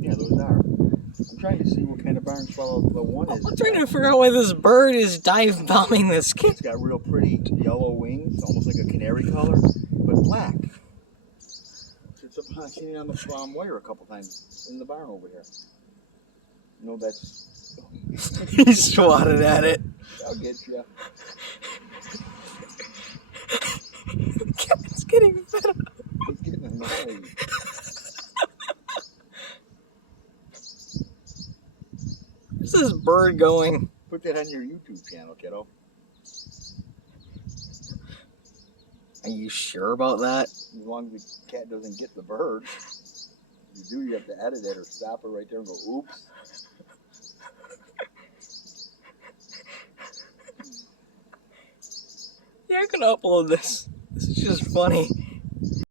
Yeah, those are. I'm trying to see what kind of barn swallow the one is. I'm trying to figure out why this bird is dive bombing this kid. It's got real pretty yellow wings, almost like a canary color, but black. I've seen it on the wire a couple times in the barn over here. You know, that's... He swatted at it. I'll get you. Kevin's getting fed up. He's getting annoyed. Where's this bird going? Put that on your YouTube channel, kiddo. Are you sure about that? As long as the cat doesn't get the bird. If you do, you have to edit it or stop it right there and go, oops. Yeah, I can upload this. This is just funny.